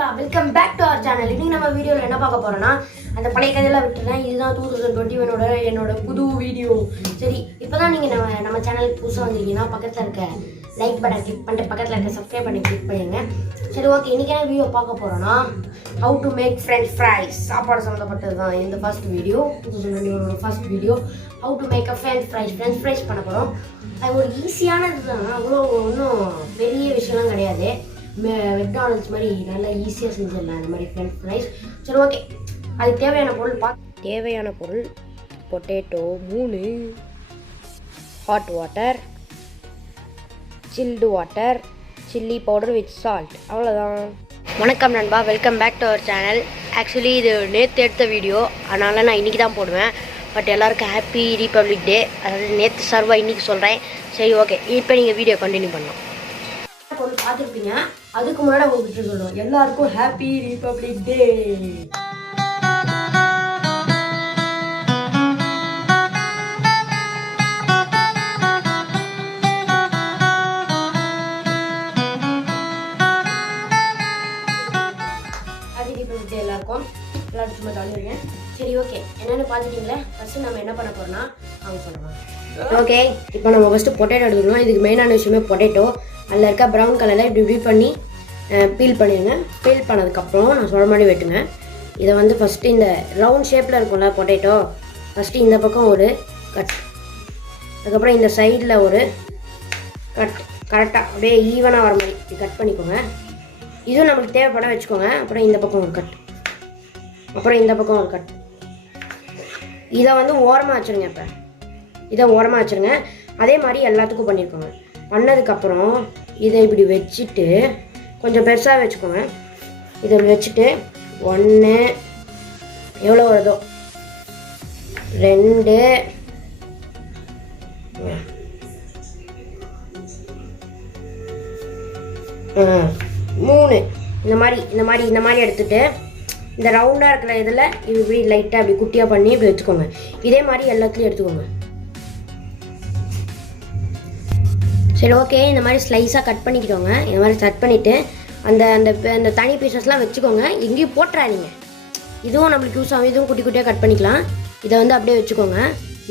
நண்பா, welcome back to our channel. இன்னைக்கு நம்ம வீடியோவில் என்ன பார்க்க போறோம்னா, அந்த பழைய கதையெல்லாம் விட்டுறேன். இதுதான் 2021 என்னோட புது வீடியோ. சரி, இப்போதான் நீங்க நம்ம சேனலுக்கு புதுசாக வந்திருக்கீங்கன்னா பக்கத்தில் இருக்க லைக் பட்டன் கிளிக் பண்ணிட்டு பக்கத்தில் இருக்க சப்ஸ்கிரைப் பண்ணி கிளிக் பண்ணிடுங்க. சரி, ஓகே. இன்னைக்கு என்ன வீடியோ பார்க்க போறோம்னா, how to make french fries. சாப்பாடு சம்மந்தப்பட்டது தான் இந்த first video. 2021 first video, how to make a french fries பண்ண போகிறோம். அது ஒரு ஈஸியானது தான், அவ்வளோ ஒன்றும் பெரிய விஷயம்லாம் கிடையாது. மெக்டானல்ட்ஸ் மாதிரி நல்லா ஈஸியாக செஞ்சிடலாம் அந்த மாதிரி ஃப்ரெஞ்ச் ஃப்ரைஸ். சரி, ஓகே. அதுக்கு தேவையான பொருள் potato 3, hot water, chilled water, chilli powder with salt. அவ்வளோதான். வணக்கம் நண்பா, welcome back to our channel. Actually இது நேற்று எடுத்த வீடியோ, அதனால் நான் இன்றைக்கி தான் போடுவேன். பட் எல்லாருக்கும் ஹாப்பி ரிபப்ளிக் டே. அதாவது நேற்று சர்வா இன்றைக்கி சொல்கிறேன். சரி, ஓகே. இப்போ நீங்கள் வீடியோ கண்டினியூ பண்ணலாம். பொருள் பார்த்துருப்பீங்க. அதுக்கு முன்னாடி உங்ககிட்ட சொல்லுவோம், எல்லாருக்கும் ஹாப்பி ரிபப்ளிக் டே. ஹாப்பி ரிபப்ளிக் டே எல்லாருக்கும். எல்லாரும் சும்மா ஜாலியாக. சரி, ஓகே. என்னென்னு பார்த்துட்டீங்களே. ஃபஸ்ட்டு நம்ம என்ன பண்ண போகிறோம்னா அவங்க சொல்லுவாங்க. ஓகே, இப்போ நம்ம ஃபஸ்ட்டு பொட்டேட்டோ எடுத்துக்கணும். இதுக்கு மெயினான விஷயமே பொட்டேட்டோ. அதில் இருக்க ப்ரௌன் கலரில் இப்படி பண்ணி பீல் பண்ணிடுங்க. பீல் பண்ணதுக்கப்புறம் நான் சொல்கிற மாதிரி வெட்டுங்க. இதை வந்து ஃபஸ்ட்டு இந்த ரவுண்ட் ஷேப்பில் இருக்கும்ல பொட்டேட்டோ, ஃபஸ்ட்டு இந்த பக்கம் ஒரு கட், அதுக்கப்புறம் இந்த சைடில் ஒரு கட், கரெக்டாக அப்படியே ஈவனாக வர மாதிரி இப்படி கட் பண்ணிக்கோங்க. இதுவும் நம்மளுக்கு தேவைப்பட வச்சுக்கோங்க. அப்புறம் இந்த பக்கம் ஒரு கட், அப்புறம் இந்த பக்கம் ஒரு கட். இதை வந்து ஓரமாக வச்சுருங்க. இப்போ இதை ஓரமாக வச்சுருங்க. அதே மாதிரி எல்லாத்துக்கும் பண்ணியிருக்கோங்க. பண்ணதுக்கப்புறம் இதை இப்படி வச்சுட்டு கொஞ்சம் பெருசாக வச்சுக்கோங்க. இதை வச்சுட்டு 1 எவ்வளோ வருதோ 2 3 இந்த மாதிரி எடுத்துகிட்டு இந்த ரவுண்டாக இருக்கிற இதில் இப்படி லைட்டாக அப்படி குட்டியாக பண்ணி இப்படி வச்சுக்கோங்க. இதே மாதிரி எல்லாத்துலேயும் எடுத்துக்கோங்க. சரி, ஓகே. இந்த மாதிரி ஸ்லைஸாக கட் பண்ணிக்கிட்டோங்க. இந்த மாதிரி கட் பண்ணிவிட்டு அந்த அந்த அந்த தனி பீசஸ்லாம் வச்சுக்கோங்க. எங்கேயும் போட்டுறாதீங்க. இதுவும் நம்மளுக்கு யூஸ் ஆகும். இதுவும் குட்டி குட்டியாக கட் பண்ணிக்கலாம். இதை வந்து அப்படியே வச்சுக்கோங்க.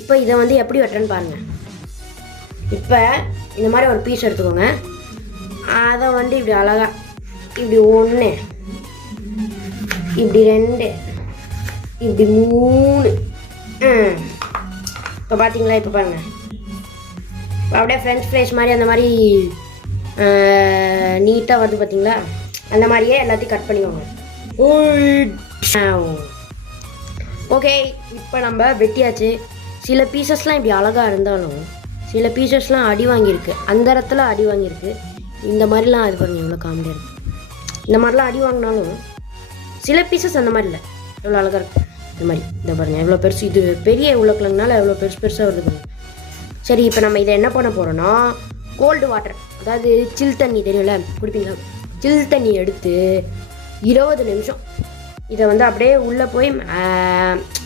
இப்போ இதை வந்து எப்படி வெட்டுறேன்னு பாருங்கள். இப்போ இந்த மாதிரி ஒரு பீஸ் எடுத்துக்கோங்க. அதை வந்து இப்படி அழகாக இப்படி 1, இப்படி 2, இப்படி 3. இப்போ பார்த்தீங்களா? இப்போ பாருங்கள், அப்படியே ஃப்ரெஞ்ச் ஃப்ரைஸ் மாதிரி அந்த மாதிரி நீட்டாக வருது. பார்த்தீங்களா? அந்த மாதிரியே எல்லாத்தையும் கட் பண்ணிக்கோங்க. ஓகே, இப்போ நம்ம வெட்டியாச்சு. சில பீசஸ்லாம் இப்படி அழகாக இருந்தாலும் சில பீசஸ்லாம் அடி வாங்கியிருக்கு. அந்த இடத்துல அடி வாங்கியிருக்கு. இந்த மாதிரிலாம் அது பாருங்கள் எவ்வளோ காமெடியாக இருக்குது. இந்த மாதிரிலாம் அடி வாங்கினாலும் சில பீசஸ் அந்த மாதிரி இல்லை, எவ்வளோ அழகாக இருக்குது. இந்த மாதிரி இந்த பாருங்கள் எவ்வளோ பெருசு. இது பெரிய உருளைக்கிழங்குனால எவ்வளோ பெருசாக வருது பாருங்கள். சரி, இப்போ நம்ம இதை என்ன பண்ண போகிறோன்னா, கோல்டு வாட்டர், அதாவது சில் தண்ணி தெரியும்ல, குடிப்பீங்களா? சில் தண்ணி எடுத்து 20 நிமிஷம் இதை வந்து அப்படியே உள்ளே போய்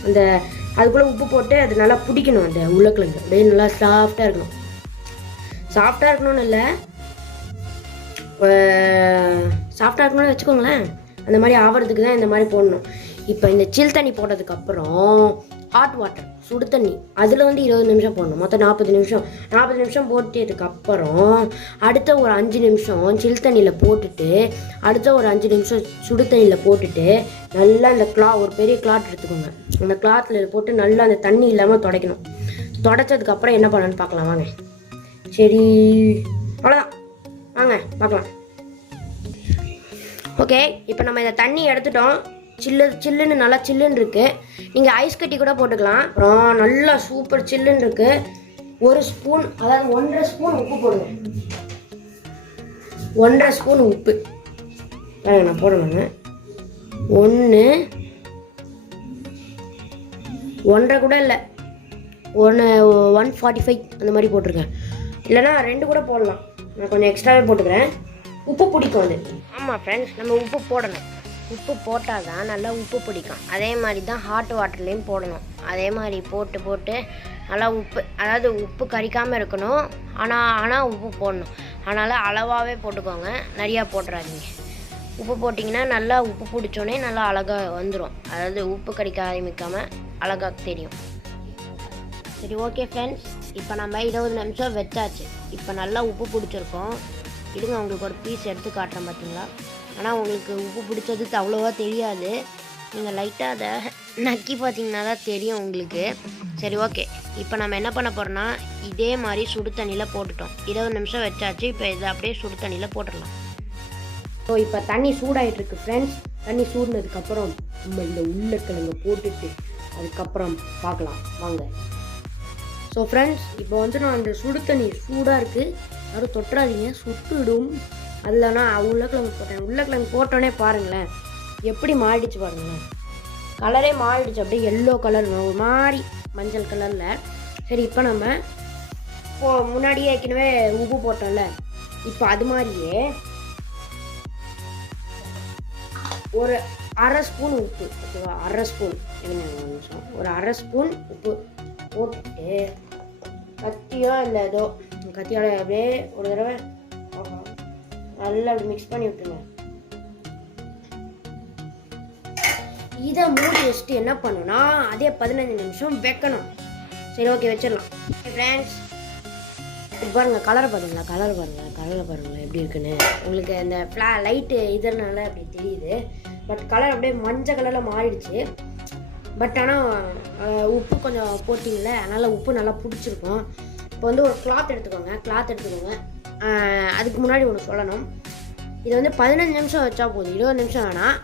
அந்த அதுக்குள்ளே உப்பு போட்டு அது நல்லா பிடிக்கணும். அந்த உருளைக்கிழங்கு அப்படியே நல்லா சாஃப்டாக இருக்கணும். சாஃப்டாக இருக்கணும்னு இல்லை, சாஃப்டாக இருக்கணும்னு வச்சுக்கோங்களேன். அந்த மாதிரி ஆகிறதுக்கு தான் இந்த மாதிரி போடணும். இப்போ இந்த சில் தண்ணி போட்டதுக்கப்புறம் ஹாட் வாட்டர், சுடு தண்ணி, அதில் வந்து 20 நிமிஷம் போடணும். மொத்தம் 40 நிமிஷம் போட்டதுக்கப்புறம் அடுத்த ஒரு 5 நிமிஷம் சில் தண்ணியில் போட்டுட்டு அடுத்த ஒரு 5 நிமிஷம் சுடு தண்ணியில் போட்டுட்டு நல்லா அந்த ஒரு பெரிய கிளாத் எடுத்துக்கோங்க. அந்த கிளாத்தில் போட்டு நல்லா அந்த தண்ணி இல்லாமல் துடைக்கணும். துடைச்சதுக்கப்புறம் என்ன பண்ணணும்னு பார்க்கலாம் வாங்க. சரி, அவ்வளோதான், வாங்க பார்க்கலாம். ஓகே, இப்போ நம்ம இந்த தண்ணி எடுத்துட்டோம். சில்லுன்னு நல்லா சில்லுன்னு இருக்குது. நீங்கள் ஐஸ் கட்டி கூட போட்டுக்கலாம். அப்புறம் நல்லா சூப்பர் சில்லுன்னு இருக்குது. 1 ஸ்பூன், அதாவது 1.5 ஸ்பூன் உப்பு போடுங்க. 1.5 ஸ்பூன் உப்பு நான் போடுவேங்க. 1.5 கூட இல்லை, 145 அந்த மாதிரி போட்டிருக்கேன். இல்லைனா 2 கூட போடலாம். நான் கொஞ்சம் எக்ஸ்ட்ராவே போட்டுக்கிறேன். உப்பு பிடிக்கும் அது. ஆமாம் ஃப்ரெண்ட்ஸ், நம்ம உப்பு போடணும். உப்பு போட்டால் தான் நல்லா உப்பு பிடிக்கும். அதே மாதிரி தான் ஹாட் வாட்டர்லேயும் போடணும். அதே மாதிரி போட்டு நல்லா உப்பு, அதாவது உப்பு கரிக்காமல் இருக்கணும். ஆனால் உப்பு போடணும். அதனால் அளவாகவே போட்டுக்கோங்க, நிறையா போட்டுறாதீங்க. உப்பு போட்டிங்கன்னா நல்லா உப்பு பிடிச்சோன்னே நல்லா அழகாக வந்துடும். அதாவது உப்பு கடிக்க ஆரம்பிக்காமல் அழகாக தெரியும். சரி ஓகே ஃப்ரெண்ட்ஸ், இப்போ நம்ம 20 நிமிஷம் வச்சாச்சு. இப்போ நல்லா உப்பு பிடிச்சிருக்கோம். இருங்க உங்களுக்கு ஒரு பீஸ் எடுத்து காட்டுறேன் பார்த்தீங்களா. ஆனால் உங்களுக்கு உப்பு பிடிச்சது அவ்வளோவா தெரியாது. நீங்கள் லைட்டாக அதை நக்கி பார்த்தீங்கன்னா தான் தெரியும் உங்களுக்கு. சரி ஓகே, இப்போ நம்ம என்ன பண்ண போகிறோம்னா இதே மாதிரி சுடு தண்ணியில் போட்டுட்டோம். 20 நிமிஷம் வச்சாச்சு. இப்போ இதை அப்படியே சுடு தண்ணியில் போட்டுடலாம். ஸோ இப்போ தண்ணி சூடாகிட்டுருக்கு ஃப்ரெண்ட்ஸ். தண்ணி சூடினதுக்கப்புறம் நம்ம இந்த உருளைக்கிழங்கை போட்டுட்டு அதுக்கப்புறம் பார்க்கலாம் வாங்க. ஸோ ஃப்ரெண்ட்ஸ், இப்போ வந்து நான் அந்த சுடு தண்ணி சூடாக இருக்குது, யாரும் தொட்டுறாதீங்க, சுட்டுடும். அதில் நான் உருளைக்கிழங்கு போட்டேன். உருளைக்கிழங்கு போட்டோன்னே பாருங்களேன் எப்படி மாறிடுச்சு பாருங்களேன். கலரே மாறிடுச்சு, அப்படியே எல்லோ கலர் ஒரு மாதிரி மஞ்சள் கலரில். சரி இப்போ நம்ம முன்னாடியே ஏற்கனவே உப்பு போட்டோம்ல, இப்போ அது மாதிரியே ஒரு அரை ஸ்பூன் உப்பு, ஓகேவா? அரை ஸ்பூன் நிமிஷம் ஒரு அரை ஸ்பூன் உப்பு போட்டுட்டு கத்தியோ இல்லை ஏதோ கத்தியோட அப்படியே ஒரு தடவை நல்லா அப்படி மிக்ஸ் பண்ணி விட்டுருங்க. இதை மூடி வச்சுட்டு என்ன பண்ணணும்னா அதே 15 நிமிஷம் வைக்கணும். சரி ஓகே, வச்சிடலாம். ஃப்ரெண்ட்ஸ் பாருங்கள், கலரை பாருங்களா, கலரை பாருங்களேன் எப்படி இருக்குன்னு. உங்களுக்கு அந்த லைட்டு இதனால அப்படி தெரியுது, பட் கலர் அப்படியே மஞ்சள் கலரில் மாறிடுச்சு. பட் ஆனால் உப்பு கொஞ்சம் போட்டிங்கள்ல, அதனால் உப்பு நல்லா பிடிச்சிருக்கும். இப்போ வந்து ஒரு கிளாத் எடுத்துக்கோங்க. அதுக்கு முன்னாடி ஒன்று சொல்லணும். இது வந்து 15 நிமிஷம் வச்சா போதும், 20 நிமிஷம் வேணாம்.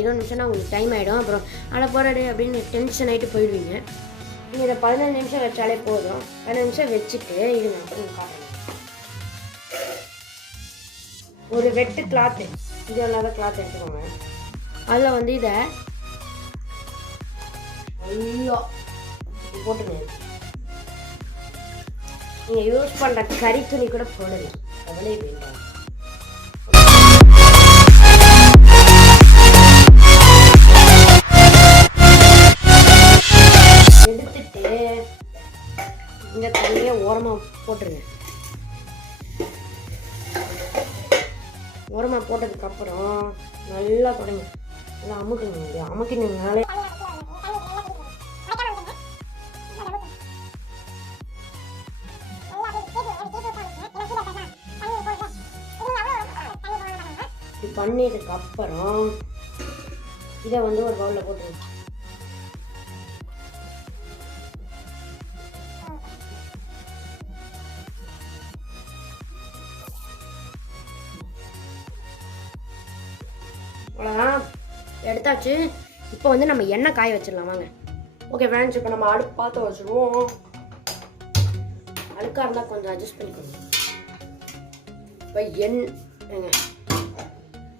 20 நிமிஷம்னா உங்களுக்கு டைம் ஆகிடும். அப்புறம் அதில் போராடு அப்படின்னு டென்ஷன் ஆகிட்டு போயிடுவீங்க. நீங்கள் இதை 15 நிமிஷம் வச்சாலே போதும். 15 நிமிஷம் வச்சுட்டு இருங்க, அப்புறம் காட்டுறேன். ஒரு வெட்டு கிளாத்து, இது இல்லாத கிளாத் எடுத்துக்கோங்க. அதில் வந்து இதை ஐயோ போட்டுங்க. நீங்கள் யூஸ் பண்ணுற கறி துணி கூட போடுங்க, கவலை வேண்டாம். எடுத்துட்டு இந்த தண்ணியை ஓரமாக போட்டுருங்க. ஓரமாக போட்டதுக்கப்புறம் நல்லா தொடங்க, நல்லா அமுக்கினாலே பண்ணதுக்கு அப்புறம் இதை வந்து ஒரு பவுலில் போட்டுருங்க. அவ்வளோதான், எடுத்தாச்சு. இப்போ வந்து நம்ம எண்ணெய் காய வச்சிடலாம் வாங்க. ஓகே ஃப்ரெண்ட்ஸ், இப்போ நம்ம அடுப்பு பார்த்து வச்சுருவோம். அழுக்காக இருந்தால் கொஞ்சம் அட்ஜஸ்ட் பண்ணிக்கோங்க. இப்போ எண்ணெய்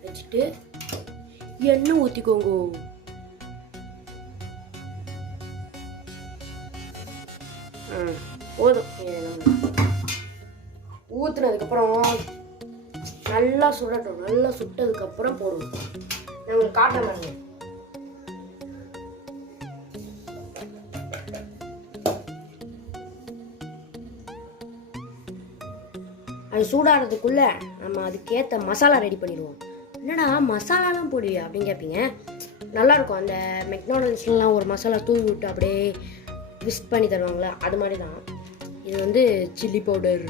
வச்சுட்டு எண்ணெய் ஊற்றிக்கோங்க. போதும். ஊற்றுனதுக்கப்புறம் நல்லா சுடட்டும். நல்லா சுட்டதுக்கப்புறம் போடுவோம். நான் உங்களுக்கு காட்டுறேன் பாருங்க. அது சூடாகிறதுக்குள்ளே நம்ம அதுக்கேற்ற மசாலா ரெடி பண்ணிடுவோம். என்னடா மசாலாலாம் போடுவியா அப்படின்னு கேட்பீங்க. நல்லாயிருக்கும். அந்த மெக்டானல்ஸ்லாம் ஒரு மசாலா தூவி விட்டு அப்படியே விஸ்க் பண்ணி தருவாங்களே, அது மாதிரி தான். இது வந்து சில்லி பவுடர்,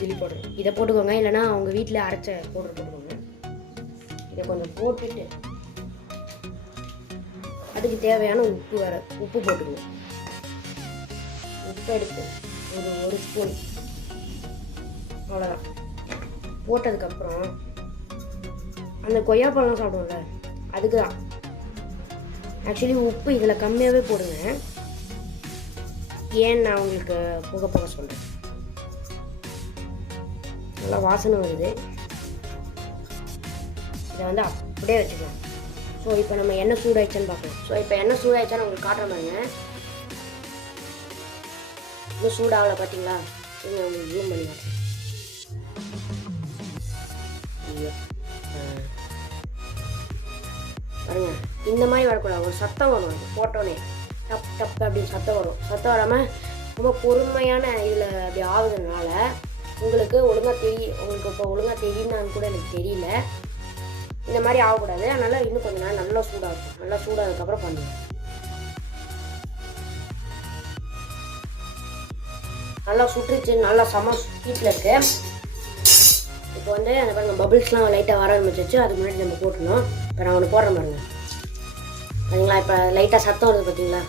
சில்லி பவுடர் இதை போட்டுக்கோங்க. இல்லைனா அவங்க வீட்டில் அரைச்ச பவுடர் போட்டுக்கோங்க. இதை கொஞ்சம் போட்டுட்டு அதுக்கு தேவையான உப்பு போட்டுக்கோங்க. உப்பு எடுத்து ஒரு ஸ்பூன், அவ்வளோதான். போட்டதுக்கப்புறம் அந்த கொய்யாப்பழம்லாம் சாப்பிடுவோம்ல, அதுக்கு தான். ஆக்சுவலி உப்பு இதில் கம்மியாகவே போடுங்க. ஏன் நான் உங்களுக்கு போக சொல்கிறேன். நல்லா வாசனை வருது. இதை வந்து அப்படியே வச்சுக்கலாம். ஸோ இப்போ நம்ம எண்ணெய் சூடாயிடுச்சான்னு பார்க்கலாம். ஸோ இப்போ எண்ணெய் சூடாயிடுச்சான்னு உங்களுக்கு காட்டுற மாதிரிங்க. இன்னும் சூடாகலை பார்த்தீங்களா? உங்களுக்கு ஜூம் பண்ணி காட்டுறேன். பாருங்க, இந்த மாதிரி வரக்கூடாது. ஒரு சத்தம் வரும் போட்டோன்னே, டப் டப் அப்படின்னு சத்தம் வரும். சத்தம் வராமல் ரொம்ப பொறுமையான இதில் அப்படி ஆகுதுனால உங்களுக்கு ஒழுங்காக உங்களுக்கு இப்போ ஒழுங்காக தெரியும்னான்னு கூட எனக்கு தெரியல. இந்த மாதிரி ஆகக்கூடாது. அதனால் இன்னும் கொஞ்சம் நேரம் நல்லா சூடாகும். நல்லா சூடானதுக்கப்புறம் பண்ணுவோம். நல்லா சுட்டுருச்சு. நல்லா செம ஹீட்டில் இருக்கு. இப்போ வந்து அந்த பாருங்க பபிள்ஸ்லாம் லைட்டாக வர ஆரம்பிச்சிச்சு. அதுக்கு முன்னாடி நம்ம போட்டுருந்தோம். இப்போ நான் ஒன்று போடுறேன் பாருங்க. சரிங்களா? இப்போ லைட்டாக சத்தம் வருது பார்த்தீங்களா?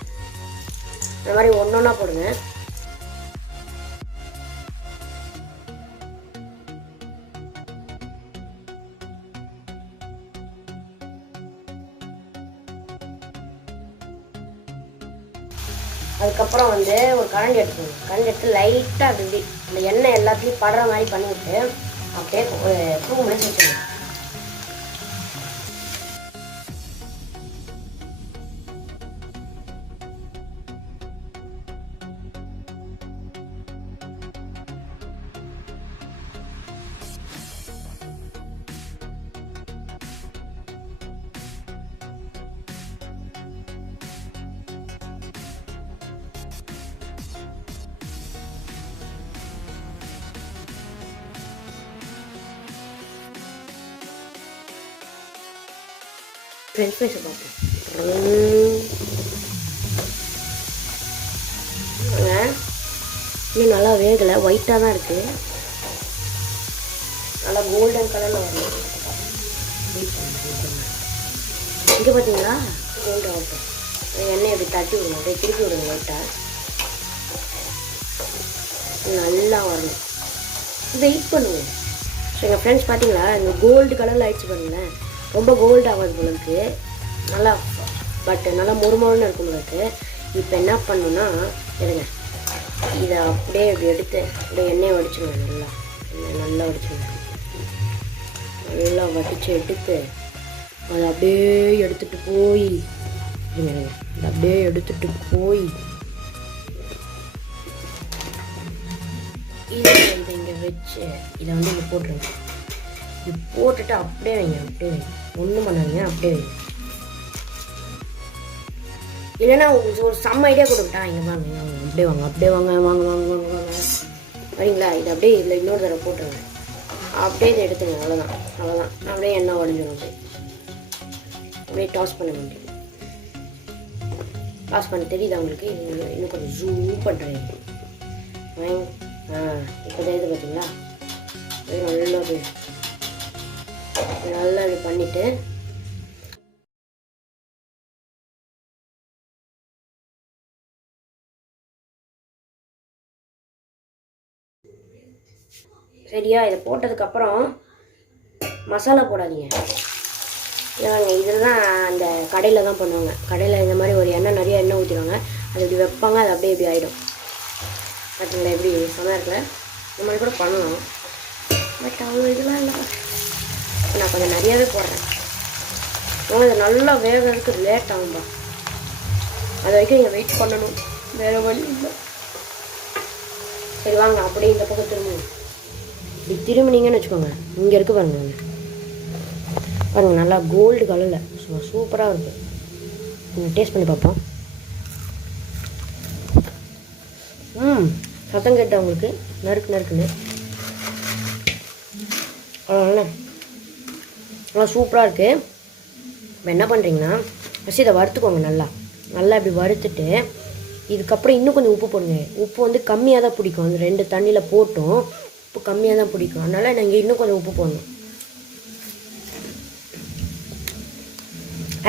அந்த மாதிரி ஒன்று ஒன்றா போடுங்க. அதுக்கப்புறம் வந்து ஒரு கரண்டி எடுத்துக்கணும். கரண்டி எடுத்து லைட்டாக அப்படி அந்த எண்ணெய் எல்லாத்துலேயும் படுற மாதிரி பண்ணிவிட்டு அப்படியே ஒரு 2 மினிட்ஸ் வச்சுக்கணும். ஃப்ரெஞ்ச் ஃப்ரைஸை பார்ப்போம். இன்னும் நல்லா வேகலை, ஒயிட்டாக தான் இருக்குது. நல்லா கோல்டன் கலரில் வரணும். இங்கே பார்த்தீங்களா கோல்டன் ஆகட்டும். எண்ணெய் அப்படி தட்டி விடுங்க, அப்படியே திருப்பி விடுங்க லைட்டாக. நல்லா வரணும். வெயிட் பண்ணுவோம். ஸோ எங்கள் ஃப்ரெண்ட்ஸ் பார்த்தீங்களா இந்த கோல்டு கலரில் ஆயிடுச்சு பாருங்களேன். ரொம்ப கோல்டு ஆகாது போலருக்கு, நல்லா பட் நல்லா மொறுமொறுன்னு இருக்கும் போலருக்கு. இப்போ என்ன பண்ணணும்னா இருங்க, இதை அப்படியே இப்படி எடுத்து அப்படியே எண்ணெயை வடிச்சிடுவேன். நல்லா வடிச்சிடுவேன். நல்லா வடித்து எடுத்து அதை அப்படியே எடுத்துகிட்டு போய் இதை அப்படியே எடுத்துகிட்டு போய் இதை இங்கே வச்சு இதை வந்து இங்கே போட்டுருங்க. இது போட்டுட்டு அப்படியே வைங்க. அப்படியே வைங்க, ஒன்றும் பண்ணாதீங்க, அப்படியே வைங்க. இல்லைன்னா உங்களுக்கு ஒரு செம்ம ஐடியா கொடுக்கிட்டா இங்கே வாங்க அப்படியே வாங்க, அப்படியே வாங்க, வாங்க வாங்க வாங்க வாங்க சரிங்களா? இது அப்படியே இதில் இன்னொரு தடவை போட்டுருங்க. அப்படியே இதை எடுத்துங்க. அவ்வளோதான். அப்படியே எண்ணெய் உடஞ்சிடும். அப்படியே டாஸ் பண்ண வேண்டியது. டாஸ் பண்ண தெரியுது அவங்களுக்கு. இன்னும் கொஞ்சம் ஜூம் பண்ணுறேன். இப்போ தான் இது பார்த்தீங்களா? நல்லா இது பண்ணிவிட்டு சரியா? இதை போட்டதுக்கப்புறம் மசாலா போடாதீங்க. இல்லைங்க, இதில் தான் அந்த கடையில் தான் பண்ணுவாங்க. கடையில் இந்த மாதிரி ஒரு நிறைய எண்ணெய் ஊற்றிடுவாங்க. அது இப்படி வைப்பாங்க. அது அப்படியே இப்படி ஆகிடும். பார்த்தீங்களா எப்படி சொன்னா இருக்குல்ல? இந்த மாதிரி கூட பண்ணலாம். பட் அவ்வளோ இதெல்லாம் இல்லை. நான் கொஞ்சம் நிறையாவே போடுறேன். ஆனால் இது நல்லா வேகிறதுக்கு லேட் ஆகும்பா. அது வரைக்கும் நீங்கள் வெயிட் பண்ணணும். வேறு வழி இல்லை. சரி வாங்க அப்படியே இந்த பக்கம் திரும்பணும். இப்படி திரும்பினீங்கன்னு வச்சுக்கோங்க, இங்கே இருக்கு பாருங்க. பாருங்கள் நல்லா கோல்டு கலரில் சூப்பராக இருக்குது. நீங்கள் டேஸ்ட் பண்ணி பார்ப்போம். சத்தம் கேட்டால் உங்களுக்கு நறுக்குன்னு அவ்வளோண்ணே. நல்லா சூப்பராக இருக்குது. இப்போ என்ன பண்ணுறீங்கன்னா ஃபஸ்ட்டு இதை வறுத்துக்கோங்க. நல்லா இப்படி வறுத்துட்டு இதுக்கப்புறம் இன்னும் கொஞ்சம் உப்பு போடுங்க. உப்பு வந்து கம்மியாக தான் பிடிக்கும். அந்த 2 தண்ணியில் போட்டும் உப்பு கம்மியாக தான் பிடிக்கும். அதனால் நீங்கள் இன்னும் கொஞ்சம் உப்பு போடணும்.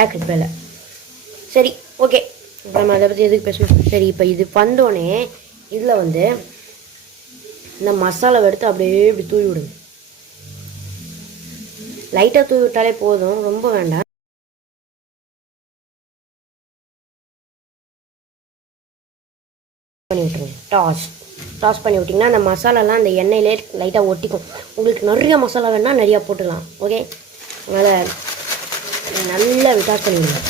ஆக்ட் வேலை. சரி ஓகே, இப்போ நம்ம அதை பற்றி எதுக்கு பேசணும்? சரி, இப்போ இது வந்தோடனே இதில் வந்து இந்த மசாலாவை எடுத்து அப்படியே இப்படி தூவி விடுங்க. லைட்டாக தூவி விட்டாலே போதும், ரொம்ப வேண்டாம். பண்ணி விட்டுருங்க. டாஸ் பண்ணி விட்டிங்கன்னா அந்த மசாலாலாம் அந்த எண்ணெயிலே லைட்டாக ஒட்டிக்கும். உங்களுக்கு நிறைய மசாலா வேணால் நிறையா போட்டுக்கலாம். ஓகே, அதனால் நல்லா டாஸ் பண்ணி விடுங்க.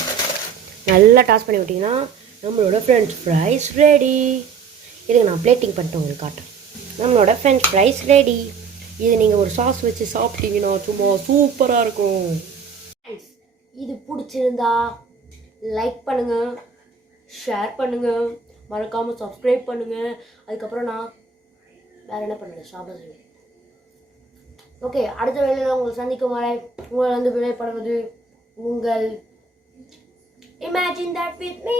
நல்லா டாஸ் பண்ணி விட்டிங்கன்னா நம்மளோட ஃப்ரெஞ்ச் ஃப்ரைஸ் ரெடி. இதுக்கு நான் பிளேட்டிங் பண்ணிட்டு உங்களுக்கு காட்டுறேன். நம்மளோட ஃப்ரெஞ்ச் ஃப்ரைஸ் ரெடி. இது நீங்கள் ஒரு சாஸ் வச்சு சாப்பிட்டீங்கன்னா சும்மா சூப்பராக இருக்கும். இது பிடிச்சிருந்தா லைக் பண்ணுங்கள், ஷேர் பண்ணுங்கள், மறக்காமல் சப்ஸ்கிரைப் பண்ணுங்கள். அதுக்கப்புறம் நான் வேறு என்ன பண்ணுறேன்? சாப்பிட ஓகே, அடுத்த வேலையில் உங்களை சந்திக்கும் வரை உங்களை வந்து விடைபடுவது உங்கள் Imagine that with me.